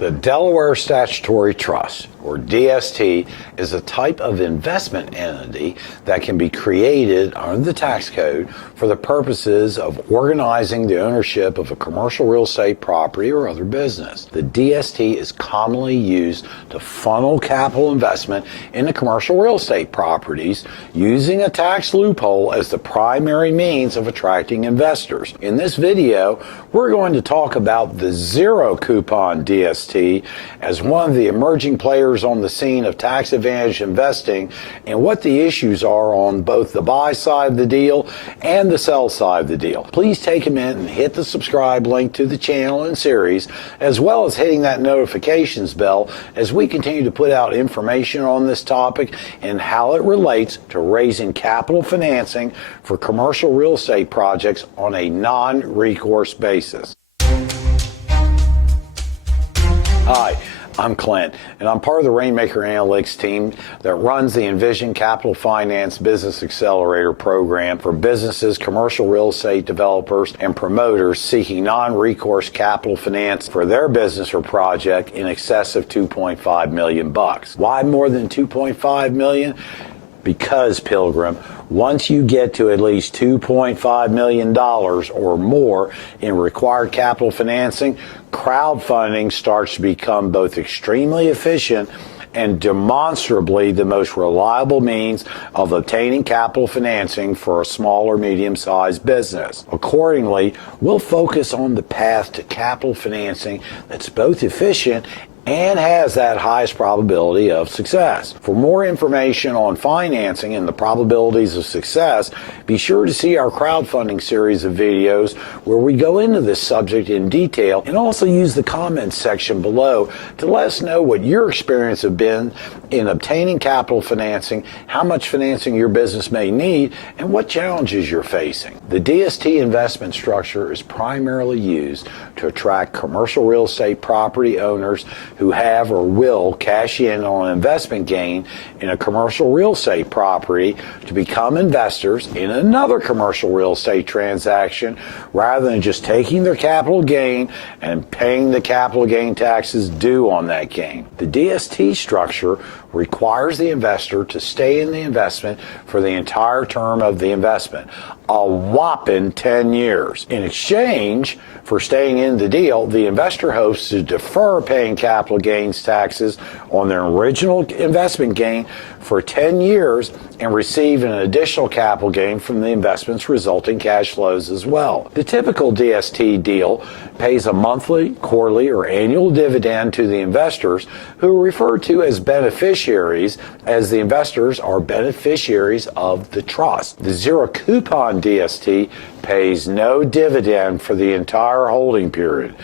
The Delaware Statutory Trust, or DST, is a type of investment entity that can be created under the tax code for the purposes of organizing the ownership of a commercial real estate property or other business. The DST is commonly used to funnel capital investment into commercial real estate properties using a tax loophole as the primary means of attracting investors. In this video, we're going to talk about the zero coupon DST as one of the emerging players on the scene of tax advantage investing and what the issues are on both the buy side of the deal and the sell side of the deal. Please take a minute and hit the subscribe link to the channel and series, as well as hitting that notifications bell as we continue to put out information on this topic and how it relates to raising capital financing for commercial real estate projects on a non-recourse basis. Hi, I'm Clint, and I'm part of the Rainmaker analytics team that runs the Envision Capital Finance Business Accelerator program for businesses, commercial real estate developers, and promoters seeking non-recourse capital finance for their business or project in excess of $2.5 million. Why more than $2.5 million? Because, Pilgrim, once you get to at least $2.5 million or more in required capital financing, crowdfunding starts to become both extremely efficient and demonstrably the most reliable means of obtaining capital financing for a small or medium-sized business. Accordingly, we'll focus on the path to capital financing that's both efficient and has that highest probability of success. For more information on financing and the probabilities of success, be sure to see our crowdfunding series of videos where we go into this subject in detail, and also use the comments section below to let us know what your experience has been in obtaining capital financing, how much financing your business may need, and what challenges you're facing. The DST investment structure is primarily used to attract commercial real estate property owners who have or will cash in on an investment gain in a commercial real estate property to become investors in another commercial real estate transaction, rather than just taking their capital gain and paying the capital gain taxes due on that gain. The DST structure requires the investor to stay in the investment for the entire term of the investment, a whopping 10 years. In exchange for staying in the deal, the investor hopes to defer paying capital gains taxes on their original investment gain for 10 years and receive an additional capital gain from the investment's resulting cash flows as well. The typical DST deal pays a monthly, quarterly, or annual dividend to the investors, who are referred to as beneficiaries, as the investors are beneficiaries of the trust. The zero coupon DST pays no dividend for the entire holding period.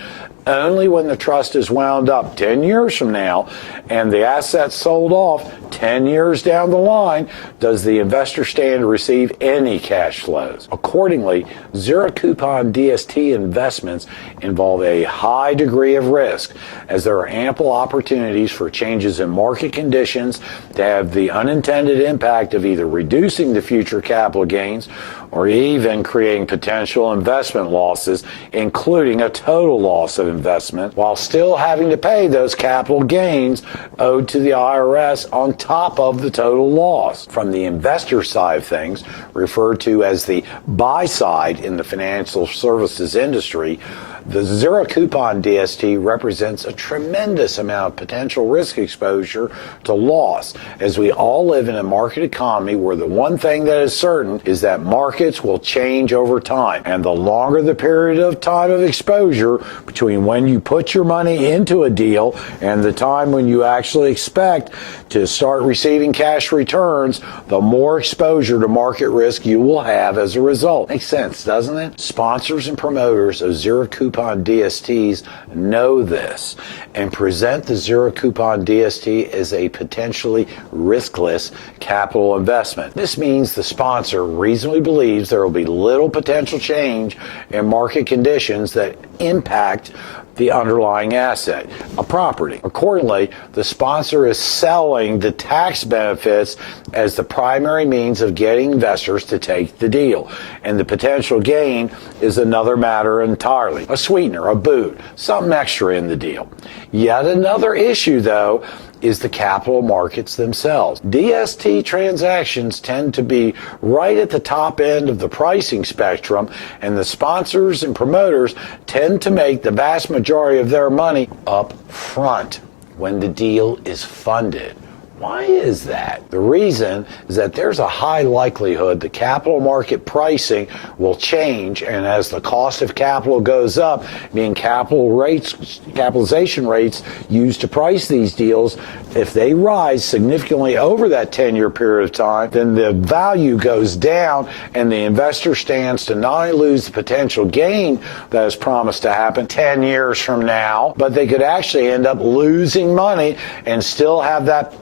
Only when the trust is wound up 10 years from now and the assets sold off 10 years down the line does the investor stand to receive any cash flows. Accordingly, zero coupon DST investments involve a high degree of risk, as there are ample opportunities for changes in market conditions to have the unintended impact of either reducing the future capital gains or even creating potential investment losses, including a total loss of investment, while still having to pay those capital gains owed to the IRS on top of the total loss. From the investor side of things, referred to as the buy side in the financial services industry, the zero coupon DST represents a tremendous amount of potential risk exposure to loss, as we all live in a market economy where the one thing that is certain is that markets will change over time. And the longer the period of time of exposure between when you put your money into a deal and the time when you actually expect to start receiving cash returns, the more exposure to market risk you will have as a result. Makes sense, doesn't it? Sponsors and promoters of zero coupon DSTs know this and present the zero coupon DST as a potentially riskless capital investment. This means the sponsor reasonably believes there will be little potential change in market conditions that impact the underlying asset, a property. Accordingly, the sponsor is selling the tax benefits as the primary means of getting investors to take the deal. And the potential gain is another matter entirely. A sweetener, a boot, something extra in the deal. Yet another issue, though, is the capital markets themselves. DST transactions tend to be right at the top end of the pricing spectrum, and the sponsors and promoters tend to make the vast majority of their money up front when the deal is funded. Why is that? The reason is that there's a high likelihood the capital market pricing will change, and as the cost of capital goes up, meaning capitalization rates used to price these deals, if they rise significantly over that 10-year period of time, then the value goes down, and the investor stands to not only lose the potential gain that is promised to happen 10 years from now, but they could actually end up losing money and still have that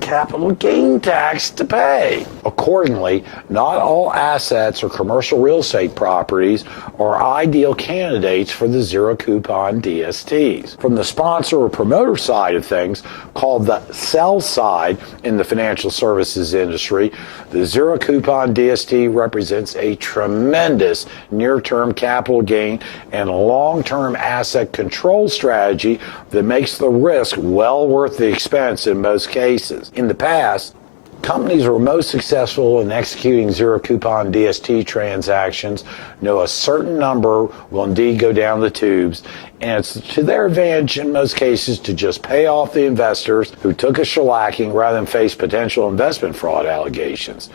capital gain tax to pay. Accordingly, not all assets or commercial real estate properties are ideal candidates for the zero coupon DSTs. From the sponsor or promoter side of things, called the sell side in the financial services industry, the zero coupon DST represents a tremendous near-term capital gain and a long-term asset control strategy that makes the risk well worth the expense in most cases. In the past, companies who are most successful in executing zero coupon DST transactions know a certain number will indeed go down the tubes, and it's to their advantage in most cases to just pay off the investors who took a shellacking rather than face potential investment fraud allegations.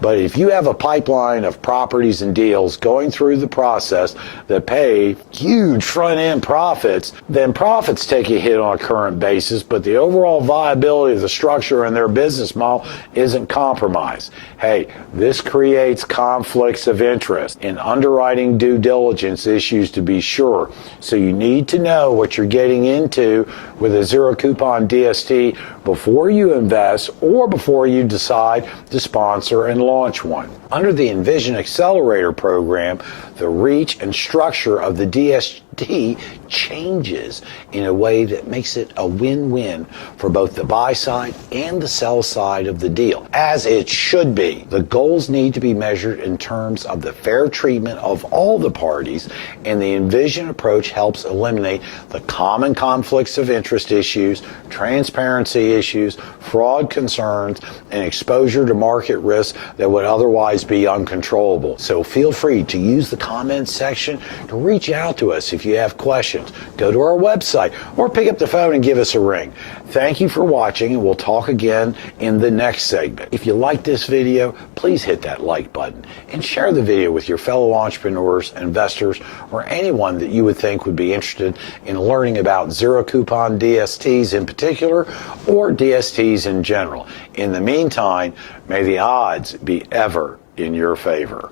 But if you have a pipeline of properties and deals going through the process that pay huge front-end profits, then profits take a hit on a current basis, but the overall viability of the structure and their business model isn't compromised. Hey, this creates conflicts of interest and underwriting due diligence issues, to be sure. So you need to know what you're getting into with a zero coupon DST before you invest or before you decide to sponsor and launch one. Under the Envision Accelerator program, the reach and structure of the DST changes in a way that makes it a win-win for both the buy side and the sell side of the deal, as it should be. The goals need to be measured in terms of the fair treatment of all the parties, and the Envision approach helps eliminate the common conflicts of interest issues, transparency issues, fraud concerns, and exposure to market risks that would otherwise be uncontrollable. So feel free to use the comments section to reach out to us if you have questions. Go to our website or pick up the phone and give us a ring. Thank you for watching, and we'll talk again in the next segment. If you like this video, please hit that like button and share the video with your fellow entrepreneurs, investors, or anyone that you would think would be interested in learning about zero coupon DSTs in particular, or DSTs in general. In the meantime, may the odds be ever in your favor.